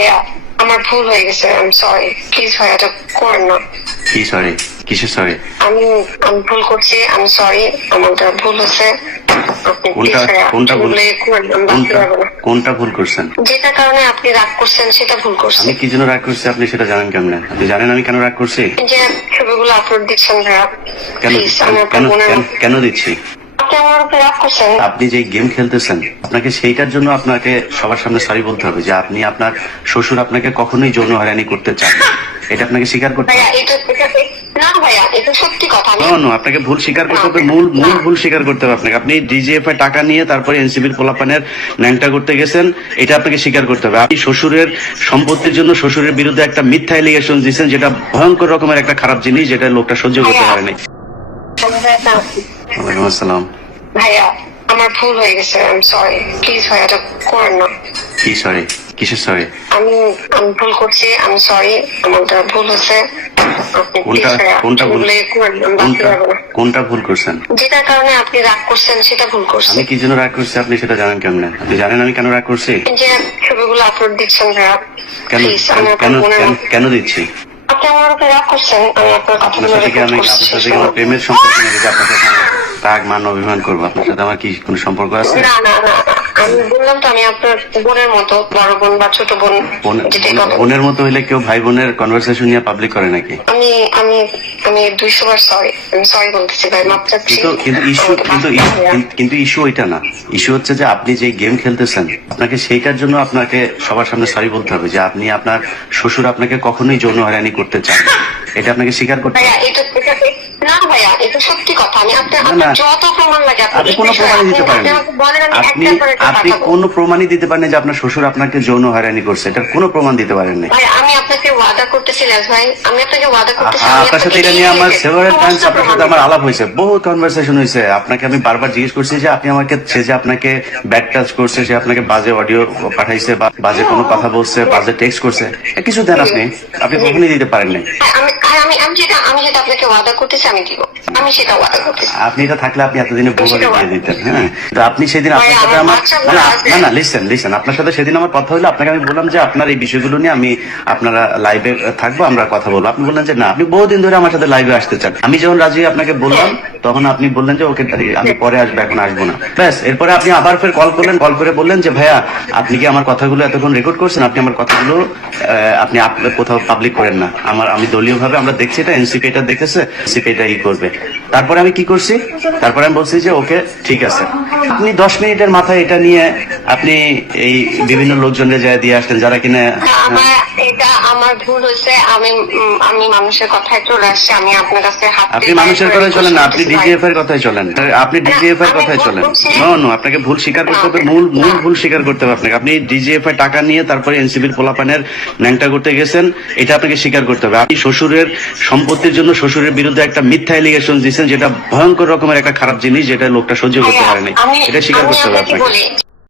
ভাইয়া আমার ভুল হয়ে গেছে আই এম সরি প্লিজ ভাইয়া এটা করেন না। কি সরি কিসের সরি আমি আমি ভুল করছি আমি সরি আমার দ্বারা ভুল আপনি কোনটা কোনটা ভুল কোনটা করছেন? যেটা কারণে আপনি রাগ করছেন সেটা ভুল করছেন আমি কি জন্য রাগ করছি? আপনি সেটা জানেন কেমনে? আপনি জানেন আমি কেন রাগ করছি? যে ছবিগুলো আপলোড দিচ্ছেন ভাইয়া কেন- কেন দিচ্ছি? আপনি আমার উপরে রাগ করছেন আপনি যে গেম খেলতেছেন আপনাকে সেইটার জন্য আপনাকে সবার সামনে সরি বলতে হবে যে আপনি আপনার শ্বশুর আপনাকে কখনোই যৌন হয়রানি করতে চান এটা আপনাকে স্বীকার করতে হবে। না ভাইয়া এটা সত্যি কথা আপনাকে ভুল স্বীকার করতে হবে। মূল মূল ভুল স্বীকার করতে হবে আপনাকে। আপনি ডিজিএফআই টাকা নিয়ে তারপরে এনসিবির পোলাপানের ন্যাংটা করতে গেছেন এটা আপনাকে স্বীকার করতে হবে। আপনি শ্বশুরের সম্পত্তির জন্য শ্বশুরের বিরুদ্ধে একটা মিথ্যা এলিগেশন দিচ্ছেন যেটা ভয়ঙ্কর রকমের একটা খারাপ জিনিস যেটা লোকটা সহ্য করতে পারেনি ওয়ালাইকুম আসসালাম। ভাইয়া আমার ভুল হয়ে গেছে আই এম সরি প্লিজ ভাইয়া এটা করেন না। কি সরি কিসের সরি আমি আমি ভুল করছি আমি সরি আমার দ্বারা ভুল আপনি কোনটা ভুল? কোনটা ভুল করছেন? যেটার কারণে আপনি রাগ করছেন সেটা ভুল করছেন আমি কি জন্য রাগ করছি? আপনি সেটা জানেন কেমনে? আপনি জানেন আমি কেন রাগ করছি? যে ছবিগুলো আপলোড দিচ্ছেন ভাইয়া কেন কেন দিচ্ছি? আপনি আমার উপরে রাগ করছেন আমি আপনার আপনার কথাগুলো সাথে কি রেকর্ড আমি করছি আপনার সাথে আমার প্রেমের সম্পর্ক নাকি আপনার সাথে? রাগ মান অভিমান করব আপনার সাথে। আমার কি কোনো সম্পর্ক আছে? না না। আমি বললাম তো আমি আপনার বোনের মতো বড় বোন বা ছোট বোন বোনের মতো হইলে কেউ ভাই বোনের কনভারসেশন নিয়ে পাবলিক করে নাকি? আমি আমি আমি দুইশো বার সরি আমি সরি বলতেছি ভাই মাপ চাচ্ছি। কিন্তু ইস্যু কিন্তু ইস্যু ওইটা না। ইস্যু হচ্ছে যে আপনি যে গেম খেলতেছেন আপনাকে সেইটার জন্য আপনাকে সবার সামনে সরি বলতে হবে যে আপনি আপনার শ্বশুর আপনাকে কখনোই যৌন হয়রানি করতে চান এটা আপনাকে স্বীকার করতে হবে। না ভাইয়া এটা সত্যি কথা। আমি আপনার আপনার যত প্রমাণ লাগে আপনি আপনি কোনো প্রমাণই দিতে পারেন আপনি আমাকে বলেন আমি আপনি একটার পর একটা আপনি পাঠাবো। কোনো প্রমাণই দিতে পারেন যে আপনার শ্বশুর আপনাকে যৌন হয়রানি করছে। কোনো প্রমাণ দিতে পারেন না ভাই আমি আপনাকে ওয়াদা করতেছি ভাই। আমি আপনাকে ওয়াদা করতেছি আপনার সাথে এটা নিয়ে আমার সেভারেল টাইমস আপনার সাথে আমার আলাপ হয়েছে। বহু কনভারসেশন হয়েছে। আপনাকে আমি বারবার জিজ্ঞেস করছি যে আপনি আমাকে সে যে আপনাকে ব্যাক টাচ করছে সে আপনাকে বাজে অডিও পাঠাইছে বা বাজে কোনো কথা বলছে বাজে টেক্সট করছে। কিছু দেন আপনি। আপনি কখনই দিতে পারেন না আমি আর আমি আমি যেটা আমি যেটা আপনাকে ওয়াদা করতেছি আমি দিব আমি সেটা ওয়াদা করতেছি। আপনি এটা থাকলে আপনি এতদিনে দিয়ে দিতেন হ্যাঁ? তো আপনি সেদিন আপনার সাথে আমার আমার না, না, না না লিসেন লিসেন আপনার সাথে সেদিন আমার কথা হলো আপনাকে আমি বললাম যে আপনার এই বিষয়গুলো নিয়ে আমি আপনারা লাইভে থাকব আমরা কথা বলব। আপনি বললেন যে না আপনি বহুদিন ধরে আমার সাথে লাইভে আসতে চান। আমি যখন রাজি আপনাকে বললাম তখন আপনি বললেন যে ওকে আমি পরে আসব এখন আসব না। ব্যাস এরপরে আপনি আবার ফের কল করলেন কল করে বললেন যে ভাইয়া আপনি কি আমার কথাগুলো এতক্ষণ রেকর্ড করছেন? আপনি আমার কথাগুলো আপনি আপ- কোথাও পাবলিক করেন না। আমার আমি দলীয় ভাবে আমরা দেখছি এটা এনসিপি এটা দেখেছে এনসিপি এটা ই করবে। তারপরে আমি কি করছি? তারপরে আমি বলছি যে ওকে ঠিক আছে। আপনি দশ মিনিটের মাথায় এটা নিয়ে আপনি এই বিভিন্ন লোকজনের যায় দিয়ে আসলেন যারা কিনা আমার ভুল হয়েছে আমি আমি মানুষের কথায় চলে আসছি আমি আপনার কাছে হাত আপনি মানুষের কথায় চলেন না আপনি ডিজিএফ এর কথায় চলেন। আপনি ডিজিএফ এর কথায় চলেন। নো নো আপনাকে ভুল স্বীকার করতে হবে মূল মূল ভুল স্বীকার করতে হবে আপনাকে। আপনি ডিজিএফ এর টাকা নিয়ে তারপরে এনসিবির পোলাপানের ন্যাংটা করতে গেছেন এটা আপনাকে স্বীকার করতে হবে। আপনি শ্বশুরের সম্পত্তির জন্য শ্বশুরের বিরুদ্ধে একটা মিথ্যা এলিগেশন দিয়েছেন যেটা ভয়ঙ্কর রকমের একটা খারাপ জিনিস যেটা লোকটা সহ্য করতে পারেনি। এটা স্বীকার করতে হবে আপনাকে